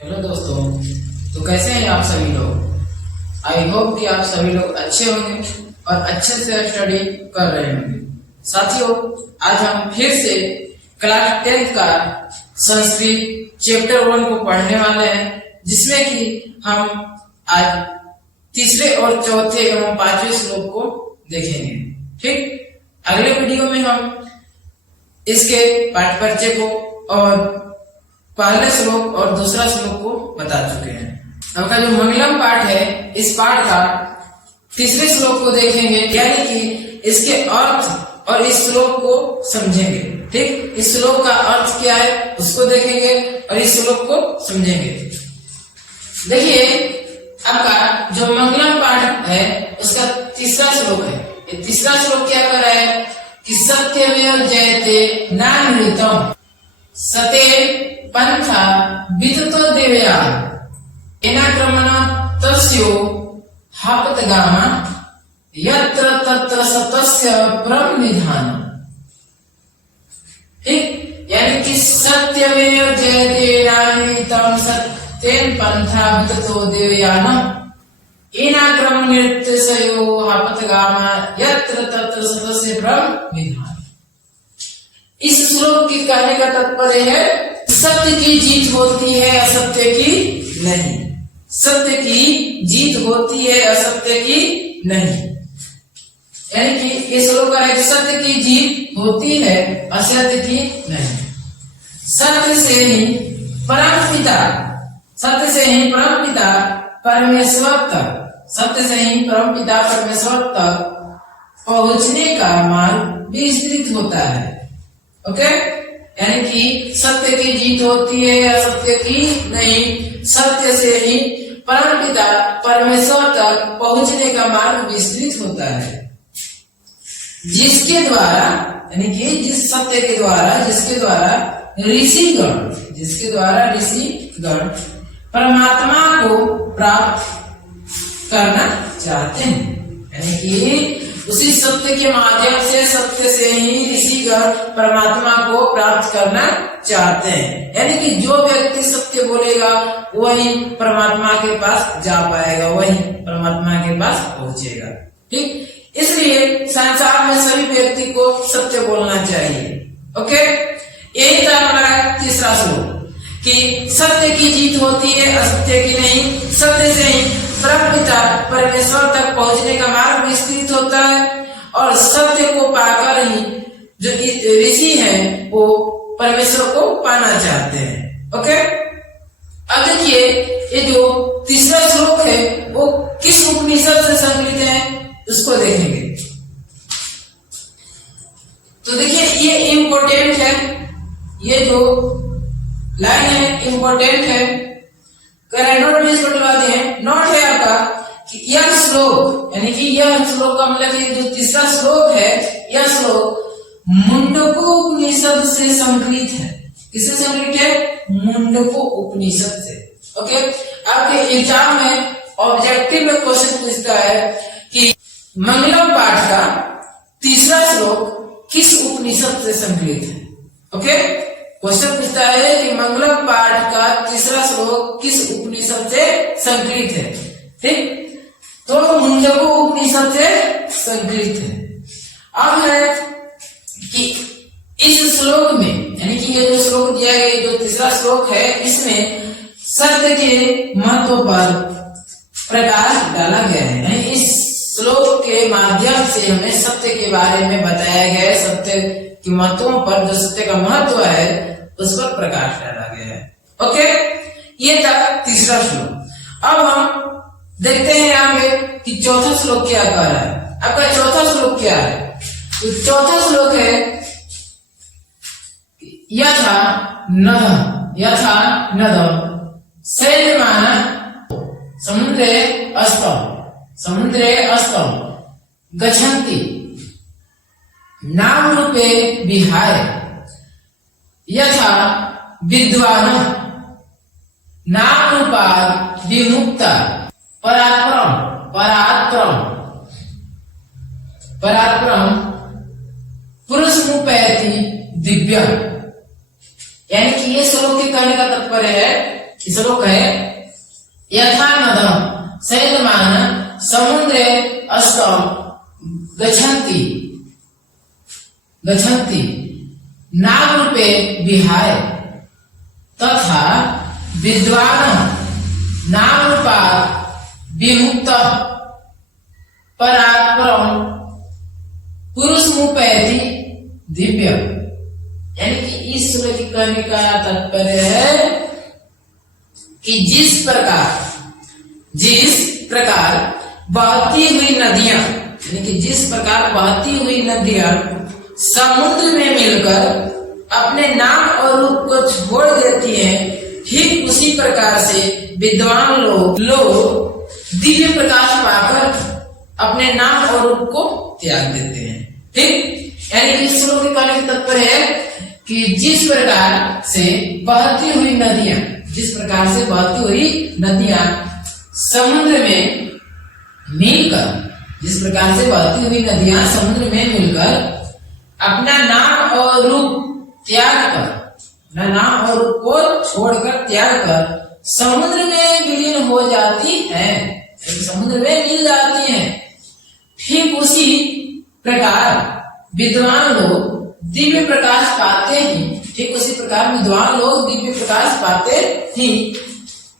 Hello दोस्तों, तो कैसे हैं आप सभी लोग। आई होप कि आप सभी लोग अच्छे होंगे और अच्छे से स्टडी कर रहे होंगे। साथियों, आज हम फिर से क्लास 10 का संस्कृत चैप्टर 1 को पढ़ने वाले हैं, जिसमें कि हम आज तीसरे और चौथे एवं पांचवें श्लोक को देखेंगे। ठीक, अगले वीडियो में हम इसके पाठ परिचय को और पहले श्लोक और दूसरा श्लोक को बता चुके हैं। अब का जो मंगलम पाठ है, इस पाठ का तीसरे श्लोक को देखेंगे, यानी कि इसके अर्थ और इस श्लोक को समझेंगे। ठीक, इस श्लोक का अर्थ क्या है उसको देखेंगे और इस श्लोक को समझेंगे। देखिए, आपका जो मंगलम पाठ है उसका तीसरा श्लोक है। ये तीसरा श्लोक क्या कर रहा है कि सत्यमेव जयते नामृतम सते पंथा विततो देवया एनाक्रमण तस्यो हापतगामा यत्र तत्र सतस्य प्रनिधान। ठीक, यानी कि सत्यमेव जयते नामृतम सत्येन पंथा विततो देवयान एनाक्रमण तस्यो हापतगामा यत्र तत्र सतस्य प्रनिधान। इस श्लोक की कहने का तात्पर्य है, सत्य की जीत होती है, असत्य की नहीं। सत्य की जीत होती है, असत्य की नहीं। यानी कि ये श्लोक है कि सत्य की जीत होती है, असत्य की नहीं। सत्य से ही परम पिता, सत्य से ही परम पिता परमेश्वर तक, सत्य से ही परम पिता परमेश्वर तक पहुंचने का मार्ग विस्तृत होता है। ओके, यानी कि सत्य की जीत होती है, असत्य की नहीं। सत्य से ही परम पिता परमेश्वर तक पहुंचने का मार्ग विस्तृत होता है, जिसके द्वारा, यानी कि जिस सत्य के द्वारा, जिसके द्वारा ऋषिगण परमात्मा को प्राप्त करना चाहते हैं। यानी कि उसी सत्य के माध्यम से, सत्य से ही ऋषिगण परमात्मा को प्राप्त करना चाहते हैं। यानी कि जो व्यक्ति सत्य बोलेगा वही परमात्मा के पास जा पाएगा, वही परमात्मा के पास पहुंचेगा। ठीक, इसलिए संसार में सभी व्यक्ति को सत्य बोलना चाहिए। ओके, यही था हमारा तीसरा श्लोक कि सत्य की जीत होती है, असत्य की नहीं। सत्य से ही परम पिता परमेश्वर तक पहुंचने का मार्ग विस्तृत होता है और सत्य को पाकर ही जो ऋषि हैं वो परमेश्वर को पाना चाहते हैं। ओके, अब देखिए, ये जो तीसरा श्लोक है वो किस उपनिषद से संकलित है उसको देखेंगे। तो देखिए, ये इम्पोर्टेंट है, ये जो लाइन है इम्पोर्टेंट है। नोट में इसको डलवा दिए। नोट है आपका कि यह श्लोक, यानी कि यह श्लोक का मतलब ये जो तीसरा श्लोक है, यह श्लोक मुंडको उपनिषद से संकलित है। किससे संकलित है? मुंडको उपनिषद से। ओके, आपके एग्जाम में ऑब्जेक्टिव में क्वेश्चन पूछता है कि मंगलम पाठ का तीसरा श्लोक किस उपनिषद से संकलित है। ओके, क्वेश्चन पूछता है कि मंगलम पाठ का तीसरा श्लोक किस उपनिषद से संकलित है। ठीक, तो मुंडको उपनिषद से संकलित है। अब है कि इस श्लोक में, यानी कि ये जो श्लोक दिया गया, जो तीसरा श्लोक है, इसमें सत्य के महत्व पर प्रकाश डाला गया है। यानी इस श्लोक के माध्यम से हमें सत्य के बारे में बताया गया है, सत्य के महत्वों पर, जो सत्य का महत्व है उस पर प्रकाश डाला गया है। ओके, ये था तीसरा श्लोक। अब हम देखते हैं आगे कि चौथा श्लोक क्या कह रहा है। आपका चौथा श्लोक क्या है? तो चौथा श्लोक है यथा नद शैलमान समुद्रे अस्तम गच्छन्ति नाम रूपे विहाय यथा विद्वान नाम रूपा विमुक्ता पराक्रम पुरुष मुपैति दिव्य। यानी कि ये श्लोक के कहने का तात्पर्य है श्लोक है यथा नदम शैलमान समुद्रे अष्टम गच्छन्ति गच्छन्ति नाम रूपे विहाय तथा विद्वान नाम रूपा विमुक्त पराक्रम पुरुष मुपैति दिव्य। यानी कि इस श्लोक की कहने का तात्पर्य है कि जिस प्रकार बहती हुई नदियां, यानी कि जिस प्रकार बहती हुई नदियां समुद्र में मिलकर अपने नाम और रूप को छोड़ देती हैं, ठीक उसी प्रकार से विद्वान लोग दिव्य प्रकाश पाकर अपने नाम और रूप को त्याग देते हैं। ठीक, यानी कि इस श्लोक के कहने का तात्पर्य है कि जिस प्रकार से बहती हुई नदियां समुद्र में मिलकर अपना नाम और रूप त्याग कर, अपना नाम और रूप को छोड़कर त्याग कर समुद्र में विलीन हो जाती है, समुद्र में मिल जाती है, ठीक उसी प्रकार विद्वान लोग दिव्य प्रकाश पाते ही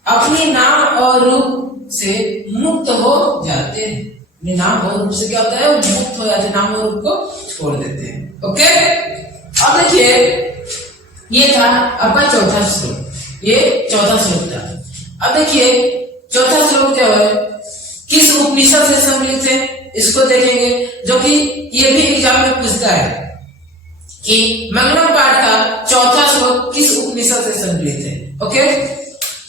अपने नाम और रूप से मुक्त हो जाते हैं। अपने नाम और रूप से क्या होता है, मुक्त हो जाते हैं, नाम और रूप को छोड़ देते हैं। ओके, अब देखिए ये था आपका चौथा श्लोक था। अब देखिए चौथा श्लोक क्या है, किस उपनिषद से सम्मिलित है, इसको देखेंगे, जो कि ये भी एग्जाम में पूछता है कि मंगलम पाठ का चौथा श्लोक किस उपनिषद से सम्मिलित है। ओके,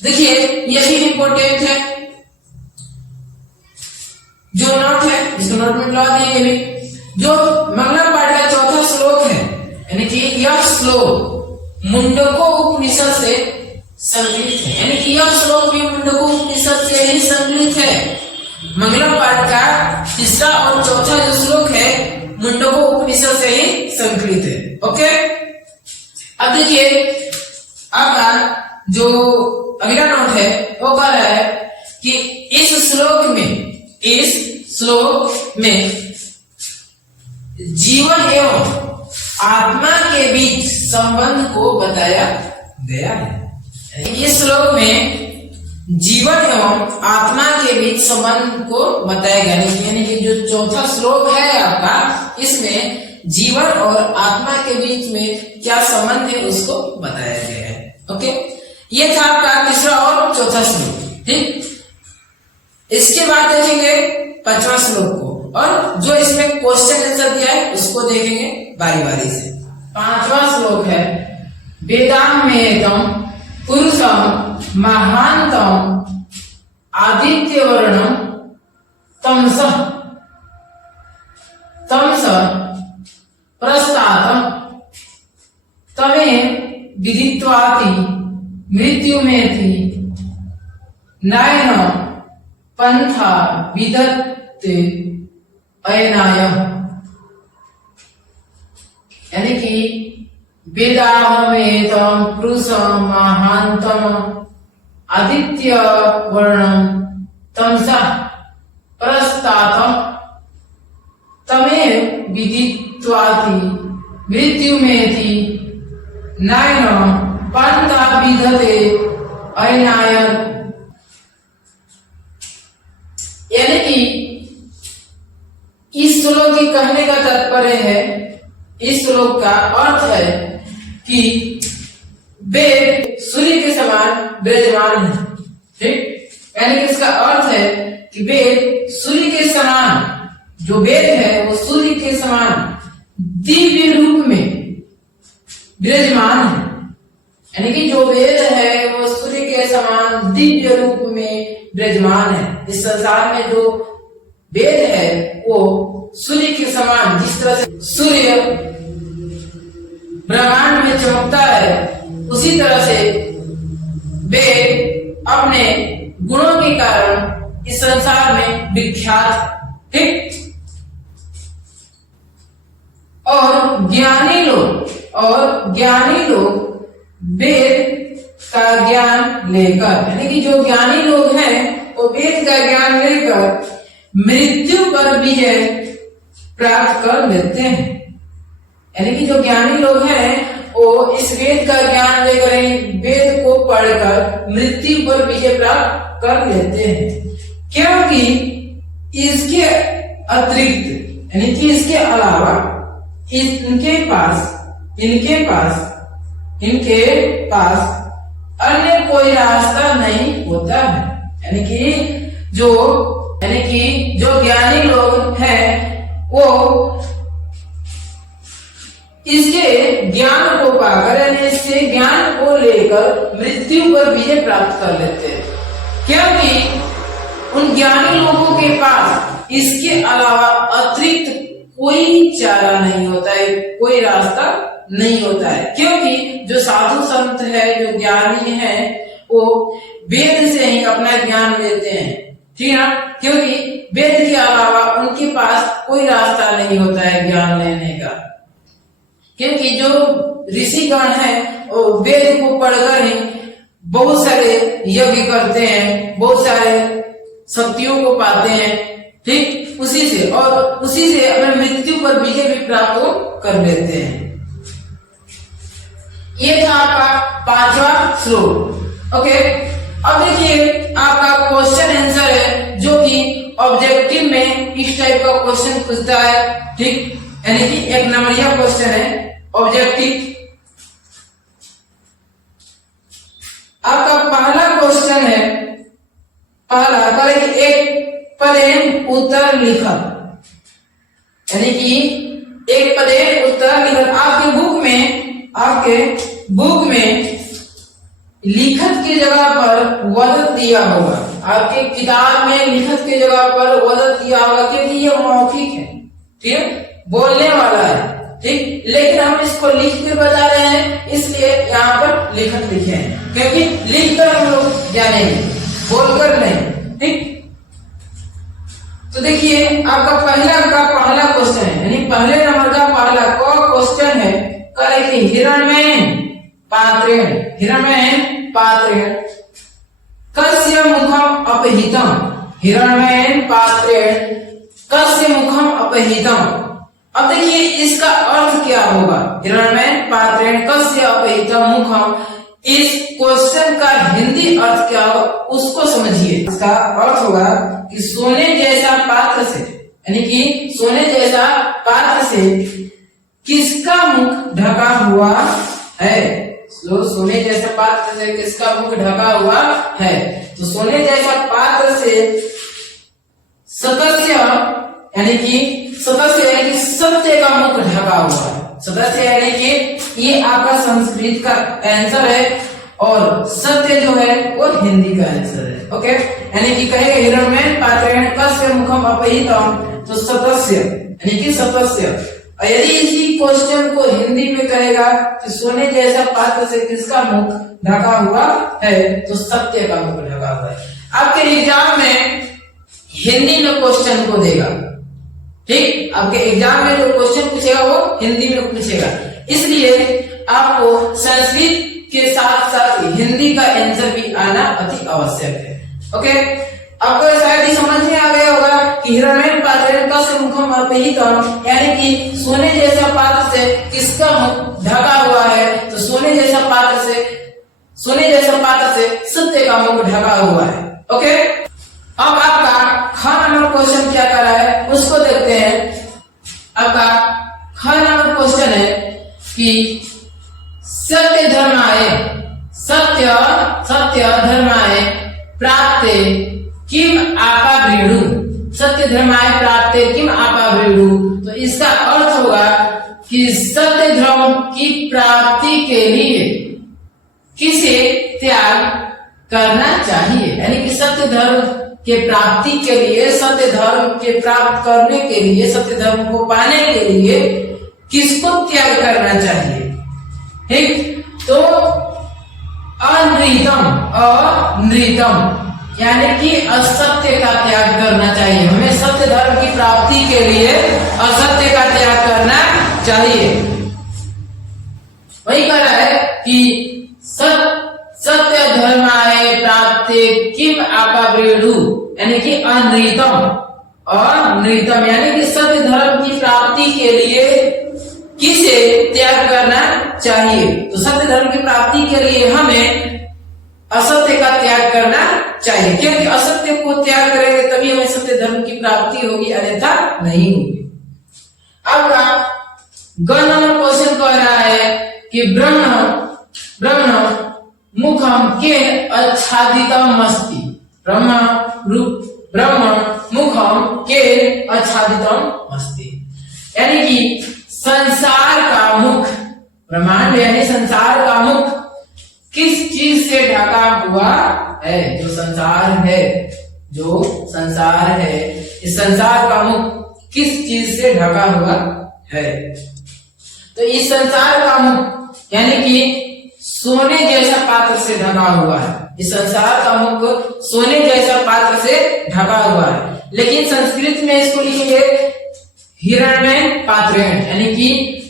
देखिए ये भी इंपॉर्टेंट है, जो नोट है इसको नोट में लगा दिए। भी जो मंगलम पाठ का चौथा श्लोक है, यानी कि यह श्लोक मुंडको उपनिषद से सम्मिलित है, यानी कि यह श्लोक भी मुंडको उपनिषद से ही सम्मिलित है। मंगलम पाठ का तीसरा और चौथा जो श्लोक है मुंडको उपनिषद से ही संकलित है। ओके, अब देखिए आपका जो अगला नोट है वो कह रहा है कि इस श्लोक में जीवन एवं आत्मा के बीच संबंध को बताया गया है। इस श्लोक में जीवन एवं आत्मा के बीच संबंध को बताया गया है, यानी कि जो चौथा श्लोक है आपका, इसमें जीवन और आत्मा के बीच में क्या संबंध है उसको बताया गया है। ओके, ये था आपका तीसरा और चौथा श्लोक। ठीक, इसके बाद देखेंगे पांचवा श्लोक को, और जो इसमें क्वेश्चन आंसर दिया है उसको देखेंगे बारी बारी से। पांचवा श्लोक है वेदामेतम पुरुषम महांतम आदित्य वर्णम तमस प्रस्तातम तमे विदित्वाति मृत्युमेति नयन पंथा विदत्ते अयनाय। यानी कि वेदाहमेतम पुरुषम महांतम आदित्य वर्णम तमसा प्रस्तातम तमेव विदित्वाति मृत्युमेति नयन पंथा विदते अयनाय। यानी कि इस श्लोक के कहने का तात्पर्य है, इस श्लोक का अर्थ है कि वेद सूर्य के समान विराजमान है। ठीक, यानी कि इसका अर्थ है कि वेद सूर्य के समान, जो वेद है वो सूर्य के समान दिव्य रूप में विराजमान है। यानी कि जो वेद है वो सूर्य के समान दिव्य रूप में विराजमान है। इस संसार में जो वेद है वो सूर्य के समान, जिस तरह से सूर्य ब्रह्मांड में चमकता है, उसी तरह से वेद अपने गुणों के कारण इस संसार में विख्यात। ठीक, और ज्ञानी लोग वेद का ज्ञान लेकर, यानी कि जो ज्ञानी लोग हैं वो वेद का ज्ञान लेकर मृत्यु पर विजय प्राप्त कर लेते हैं। यानी कि जो ज्ञानी लोग हैं वो इस वेद का ज्ञान लेकर, वेद को पढ़कर मृत्यु पर विजय प्राप्त कर लेते हैं, क्योंकि इसके अतिरिक्त यानी कि इसके अलावा इनके पास अन्य कोई रास्ता नहीं होता है। यानी कि जो ज्ञानी लोग हैं वो इसके ज्ञान को पाकर, यानी इससे ज्ञान को लेकर मृत्यु पर विजय प्राप्त कर लेते हैं, क्योंकि उन ज्ञानी लोगों के पास इसके अलावा अतिरिक्त कोई चारा नहीं होता है, कोई रास्ता नहीं होता है। क्योंकि जो साधु संत है, जो ज्ञानी है, वो वेद से ही अपना ज्ञान लेते हैं, ठीक है। क्योंकि वेद के अलावा उनके पास कोई रास्ता नहीं होता है ज्ञान लेने का, क्योंकि जो ऋषिगण हैं वो वेद को पढ़कर ही बहुत सारे यज्ञ करते हैं, बहुत सारे शक्तियों को पाते हैं, ठीक, उसी से अपने मृत्यु पर विजय भी प्राप्त कर लेते हैं। ये था आपका 5वां श्लोक। ओके, अब देखिए आपका क्वेश्चन आंसर है जो कि ऑब्जेक्टिव में इस टाइप का क्वेश्चन पूछता है, ठीक, यानी कि 1 नंबरिया क्वेश्चन है ऑब्जेक्टिव। आपका पहला क्वेश्चन है, एक पदेन उत्तर लिखत, यानी कि एक पदेन उत्तर लिखत। आपके बुक में लिखत की जगह पर वदत दिया होगा, आपके किताब में लिखत की जगह पर वदत दिया होगा, क्योंकि ये मौखिक है, ठीक है, बोलने वाला है, ठीक, लेकिन हम इसको लिख के बता रहे हैं, इसलिए यहाँ पर लिखत लिखे हैं, क्योंकि लिखकर हम लोग जानेंगे, बोलकर नहीं, ठीक। तो देखिए आपका पहला क्वेश्चन है, यानी पहले नंबर का पहला क्वेश्चन है, करेक्ट, हिरण्मयेन पात्रेण कस्य मुखम अपहितम, हिरण्मयेन पात्रेण कस्य मुखम अपहितम। अब देखिए इसका अर्थ क्या होगा, हिरण्मयेन पात्रेण कस्य अपहितम मुखम, इस क्वेश्चन का हिंदी अर्थ क्या होगा उसको समझिए। इसका अर्थ होगा कि सोने जैसा पात्र से, यानी कि सोने जैसा पात्र से किसका मुख ढका हुआ है। सोने जैसा पात्र से किसका मुख ढका हुआ है, तो सोने जैसा पात्र से सत्य, यानी कि सत्य का मुख ढका हुआ है। सत्य यानी कि ये आपका संस्कृत का आंसर है और सत्य जो है वो हिंदी का आंसर है। ओके, यानी कि कहेगा हिरण्मयेन पात्रेण कस्य मुखम अपहितम, तो सत्य यानी कि सत्य। यदि इसी क्वेश्चन को हिंदी में कहेगा कि सोने जैसा पात्र से किसका मुख ढका हुआ है, तो सत्य का मुख ढका हुआ है। आपके एग्जाम में हिंदी में क्वेश्चन को देगा, ठीक, आपके एग्जाम में जो क्वेश्चन पूछेगा वो हिंदी में पूछेगा, इसलिए आपको संस्कृत के साथ साथ हिंदी का आंसर भी आना अति आवश्यक है। ओके, आपको शायद ही समझ में आ गया होगा कि हिरण्मयेन पात्रेण कस्य मुखम अपहितम, यानी कि सोने जैसा पात्र से किसका मुख ढका हुआ है, तो सोने जैसा पात्र से सत्य का मुख ढका हुआ है। ओके, अब आपका ख नंबर क्वेश्चन क्या कर रहा है उसको देखते हैं। आपका ख नंबर क्वेश्चन है कि सत्य धर्माय प्राप्ते किम आपावृणु, सत्य धर्माय प्राप्ते किम आपावृणु, तो इसका अर्थ होगा कि सत्य धर्म की प्राप्ति के लिए किसे त्याग करना चाहिए, यानी कि सत्य धर्म के प्राप्ति के लिए, सत्य धर्म के प्राप्त करने के लिए, सत्य धर्म को पाने के लिए किसको त्याग करना चाहिए, ठीक। तो अनृतम यानी कि असत्य का त्याग करना चाहिए, हमें सत्य धर्म की प्राप्ति के लिए असत्य का त्याग करना चाहिए। वही कह रहा है कि सत्य प्राप्ते किम अपवेडु, यानी कि अनृतम, अनृतम यानी कि सत्य धर्म की प्राप्ति के लिए किसे त्याग करना चाहिए। तो सत्य धर्म की प्राप्ति के लिए हमें असत्य का त्याग करना चाहिए, क्योंकि असत्य को त्याग करेंगे तभी हमें सत्य धर्म की प्राप्ति होगी, अन्यथा नहीं होगी। अब ग नंबर क्वेश्चन कह रहा है कि ब्रह्म मुखम के आच्छादितम अस्ति, ब्रह्म मुखम के आच्छादितम अस्ति, यानी कि संसार का मुख, ब्रह्मांड यानी संसार का मुख किस चीज से ढका हुआ है। जो संसार है, इस संसार का मुख किस चीज से ढका हुआ है। तो इस संसार का मुख यानी कि सोने जैसा पात्र से ढका हुआ है। इस संसार का मुख सोने जैसा पात्र से ढका हुआ है, लेकिन संस्कृत में इसको लिखेंगे हिरण्य पात्रेण, यानी कि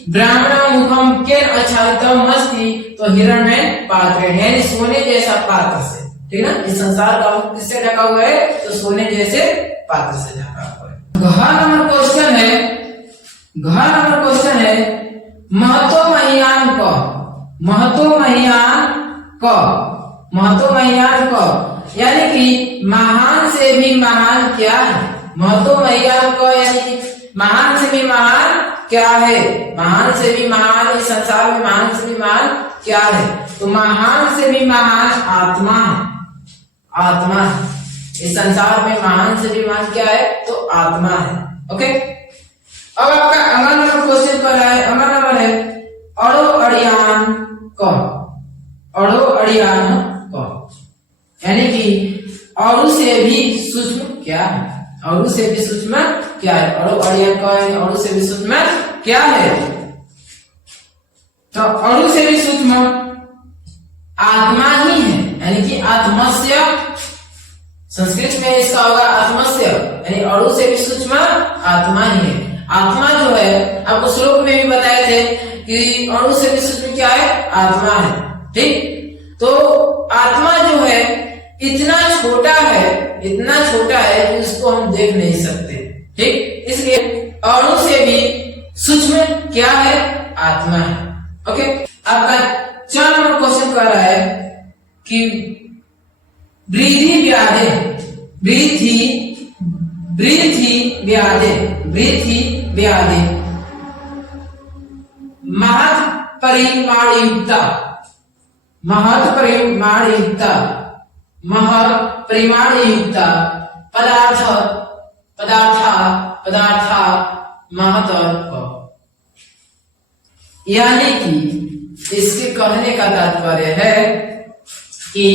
ब्राह्मण मुखम के आच्छादितम अस्ति, तो हिरण्य पात्रेण यानी सोने जैसा पात्र से, ठीक ना। इस संसार का मुख किससे ढका हुआ है, तो सोने जैसे पात्र से ढका हुआ है। घ नंबर क्वेश्चन है महतो महियान क, यानी कि महान से भी महान क्या है। महतो महियान क यानी कि महान से भी महान क्या है, महान से भी महान, इस संसार में महान से भी महान क्या है। तो महान से भी महान आत्मा है, इस संसार में महान से भी महान क्या है, तो आत्मा है। ओके, अब आपका अगला नंबर क्वेश्चन पर है, अगला नंबर है अड़ो अड़ियान क, यानी कि औरु से भी सूक्ष्म क्या है, औरु से भी सूक्ष्म क्या है। अड़ो अड़ियान क औरु से भी सूक्ष्म क्या है, तो औरु से भी सूक्ष्म आत्मा ही है, यानी कि आत्मस्य, संस्कृत में इसका होगा आत्मस्य, यानी औरु से भी सूक्ष्म आत्मा ही है। आत्मा जो है आपको श्लोक में भी बताए थे कि औरु से भी सूक्ष्म क्या है, आत्मा है, ठीक। तो आत्मा जो है इतना छोटा है कि उसको हम देख नहीं सकते, ठीक। इसलिए अणु से भी सूक्ष्म क्या है, आत्मा है। ओके, आपका 4 नंबर क्वेश्चन कर रहा है कि वृद्धि व्याधे महत परिमाणयुक्ता पदार्था महत, यानी कि इसके कहने का तात्पर्य है कि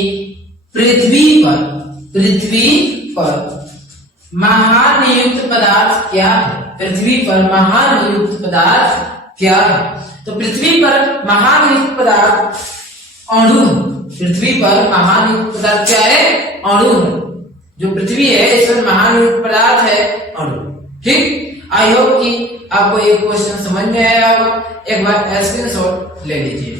पृथ्वी पर महान नियुक्त पदार्थ क्या है, पृथ्वी पर महान नियुक्त पदार्थ क्या है। तो पृथ्वी पर महान नियुक्त पदार्थ अणु, पृथ्वी पर महान नियुक्त पदार्थ क्या है, अणु। जो पृथ्वी है इसमें महान नियुक्त पदार्थ है अणु, ठीक। आई होप कि आपको ये क्वेश्चन समझ में आया होगा। एक बार स्क्रीनशॉट ले लीजिए।